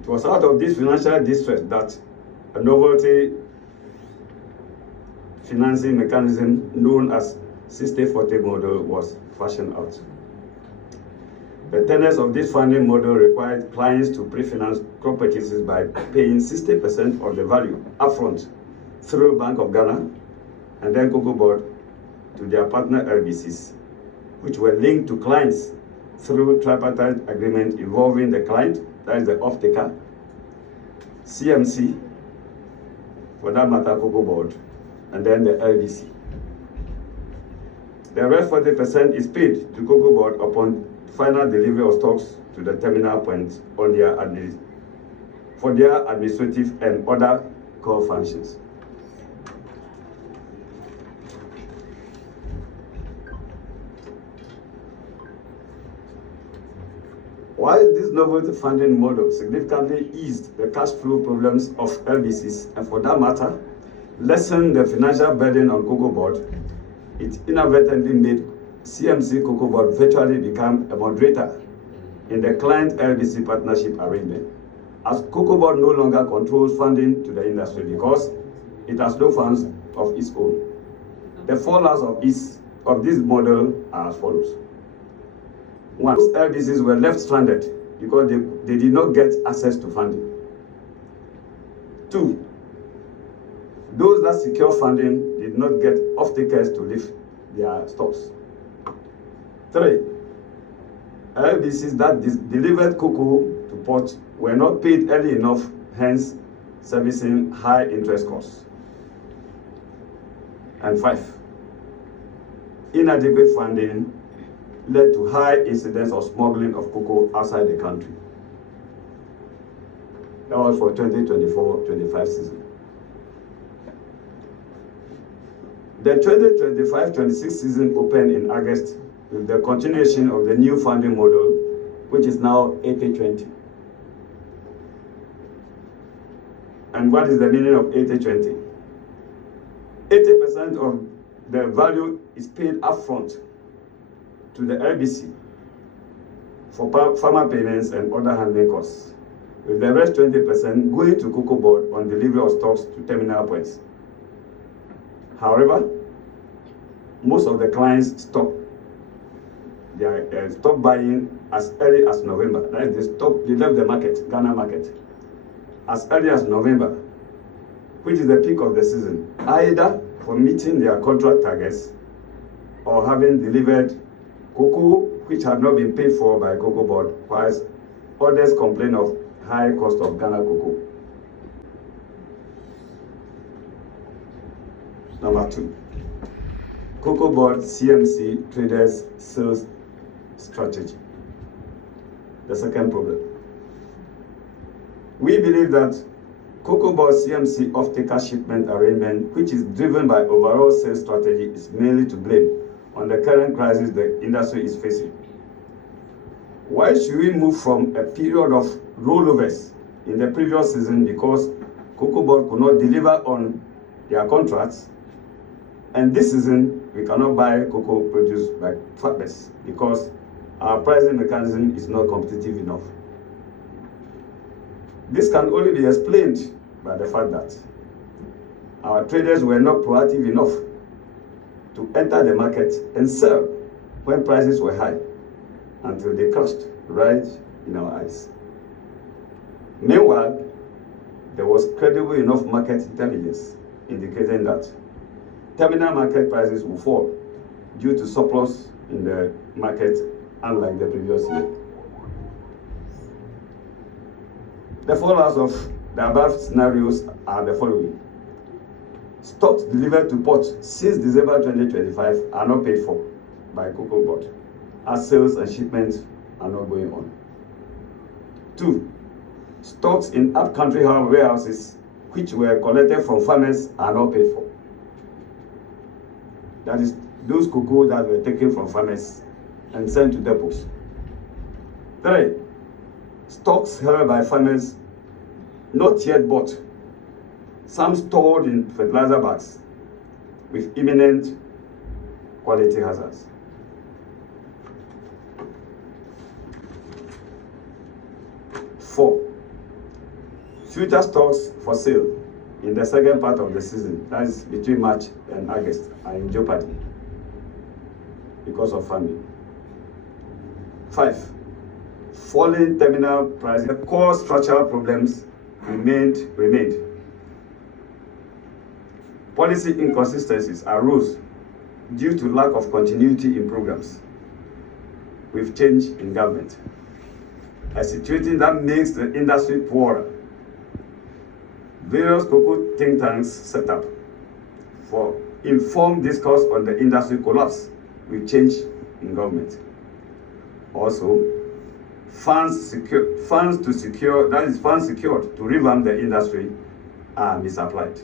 It was out of this financial distress that a novelty financing mechanism known as 60-40 model was fashioned out. The tenets of this funding model required clients to pre-finance crop purchases by paying 60% of the value upfront through Bank of Ghana and then Cocobod to their partner LBCs, which were linked to clients through tripartite agreement involving the client, that is the off-taker, CMC, for that matter Cocobod, and then the LBC. The rest 40% is paid to Cocobod upon final delivery of stocks to the terminal point on their for their administrative and other core functions. While this novelty funding model significantly eased the cash flow problems of LBCs and for that matter, lessened the financial burden on Cocobod, it inadvertently made CMC Cocobod virtually become a moderator in the client LBC partnership arrangement, as Cocobod no longer controls funding to the industry because it has no funds of its own. The fallouts of this model are as follows. One, most LBCs were left stranded because they did not get access to funding. Two, those that secure funding did not get off-takers to lift their stocks. Three, LBCs that delivered cocoa to port were not paid early enough, hence servicing high interest costs. And five, inadequate funding led to high incidence of smuggling of cocoa outside the country. That was for 2024-25 season. The 2025-26 season opened in August with the continuation of the new funding model, which is now 80-20. And what is the meaning of 80-20? 80% of the value is paid upfront to the LBC for farmer payments and other handling costs, with the rest 20% going to Cocobod on delivery of stocks to terminal points. However, most of the clients stopped buying as early as November. That is, they left the market, Ghana market, as early as November, which is the peak of the season, either for meeting their contract targets or having delivered cocoa which had not been paid for by Cocobod, whilst others complain of high cost of Ghana cocoa. Number two, Cocobod CMC traders sales strategy. The second problem. We believe that Cocobod CMC off-taker shipment arrangement, which is driven by overall sales strategy, is mainly to blame on the current crisis the industry is facing. Why should we move from a period of rollovers in the previous season because Cocobod could not deliver on their contracts, and this season we cannot buy cocoa produced by farmers because our pricing mechanism is not competitive enough? This can only be explained by the fact that our traders were not proactive enough to enter the market and sell when prices were high until they crashed right in our eyes. Meanwhile, there was credible enough market intelligence indicating that terminal market prices will fall due to surplus in the market, unlike the previous year. The fallouts of the above scenarios are the following. Stocks delivered to port since December 2025 are not paid for by Cocobod, as sales and shipments are not going on. 2. Stocks in up-country warehouses which were collected from farmers are not paid for. That is, those cocoa that were taken from farmers and sent to depots. 3. Stocks held by farmers not yet bought, some stored in fertilizer bags with imminent quality hazards. 4. Future stocks for sale in the second part of the season, that is between March and August, are in jeopardy because of famine. 5. Falling terminal prices. The core structural problems remained. Policy inconsistencies arose due to lack of continuity in programs with change in government, a situation that makes the industry poorer. Various cocoa think tanks set up for informed discourse on the industry collapse with change in government. Also, funds secured to revamp the industry are misapplied.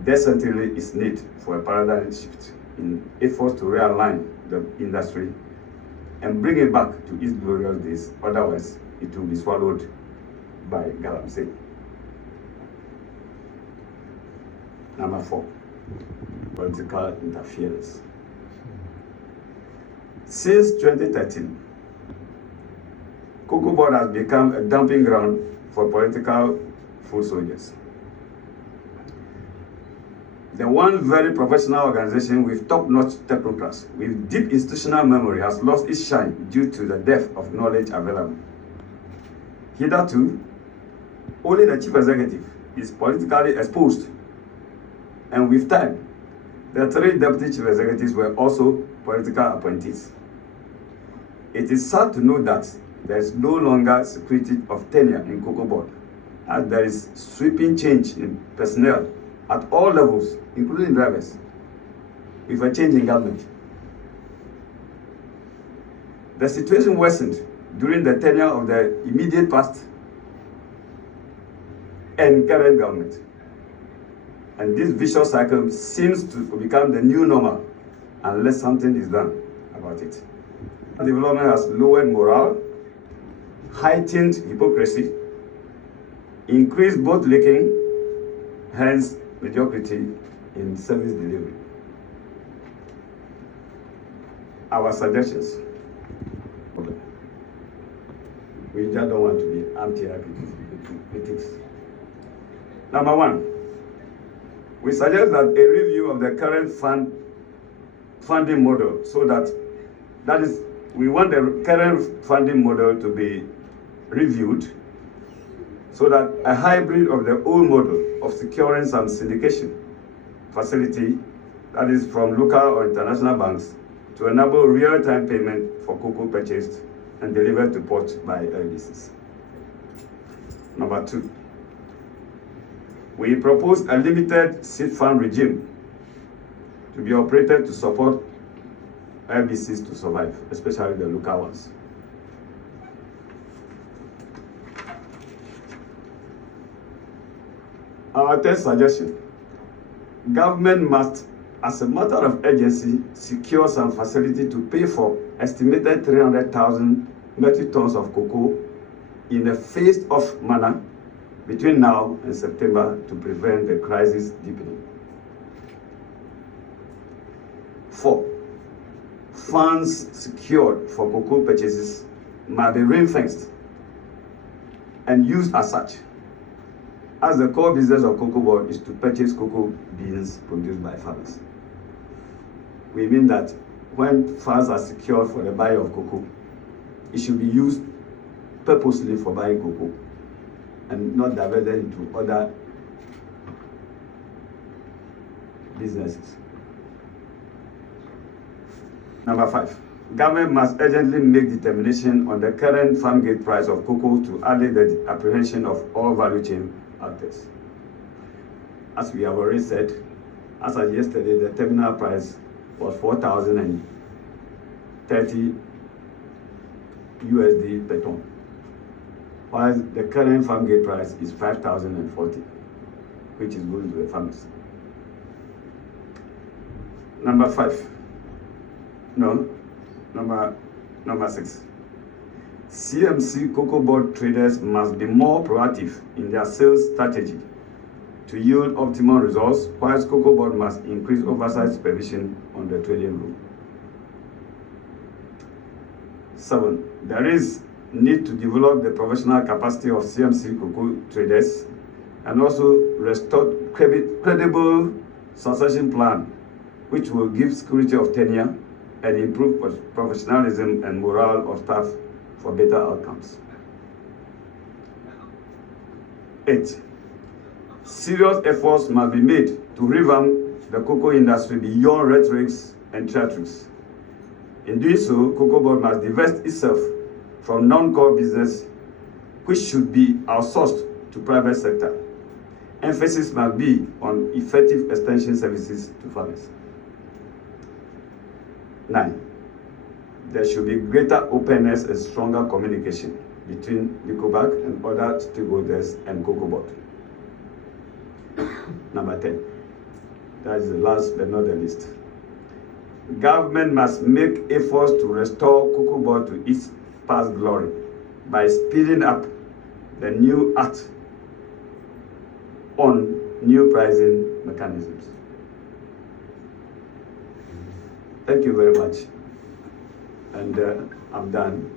There certainly is need for a paradigm shift in efforts to realign the industry and bring it back to its glorious days. Otherwise, it will be swallowed by galamsey. Number 4, political interference. Since 2013, Cocobod has become a dumping ground for political foot soldiers. The one very professional organization with top-notch technocrats with deep institutional memory has lost its shine due to the depth of knowledge available. Hitherto, only the chief executive is politically exposed, and with time, the 3 deputy chief executives were also political appointees. It is sad to note that there is no longer security of tenure in Cocobod, as there is sweeping change in personnel at all levels, including drivers, with a change in government. The situation worsened during the tenure of the immediate past and current government. And this vicious cycle seems to become the new normal unless something is done about it. Development has lowered morale, heightened hypocrisy, increased both leaking, hence mediocrity in service delivery. Our suggestions. We just don't want to be anti-critics. Number 1, we suggest that a review of the current funding model, so that is, we want the current funding model to be reviewed so that a hybrid of the old model of securing some syndication facility, that is from local or international banks, to enable real-time payment for cocoa purchased and delivered to port by LDCs. Number 2, we propose a limited seed fund regime to be operated to support LBCs to survive, especially the local ones. Our third suggestion: government must, as a matter of urgency, secure some facility to pay for estimated 300,000 metric tons of cocoa in a phased-off manner between now and September to prevent the crisis deepening. 4, funds secured for cocoa purchases must be ring-fenced and used as such, as the core business of Cocobod is to purchase cocoa beans produced by farmers. We mean that when funds are secured for the buying of cocoa, it should be used purposely for buying cocoa and not diverted into other businesses. Number 5, government must urgently make determination on the current farm gate price of cocoa to allay the apprehension of all value chain actors. As we have already said, as of yesterday, the terminal price was 4,030 USD per ton, while the current farm gate price is 5,040, which is going to the farmers. Number 6. CMC Cocobod traders must be more proactive in their sales strategy to yield optimal results, whilst Cocobod must increase oversight supervision on the trading room. 7. There is need to develop the professional capacity of CMC cocoa traders and also restore credible succession plan, which will give security of tenure and improve professionalism and morale of staff for better outcomes. 8. Serious efforts must be made to revamp the cocoa industry beyond rhetorics and theatrics. In doing so, Cocobod must divest itself from non-core business, which should be outsourced to private sector. Emphasis must be on effective extension services to farmers. 9. There should be greater openness and stronger communication between Nickelback and other stakeholders and Cocobod. Number 10. That is the last but not the least. Government must make efforts to restore Cocobod to its past glory by speeding up the new act on new pricing mechanisms. Thank you very much. And I'm done.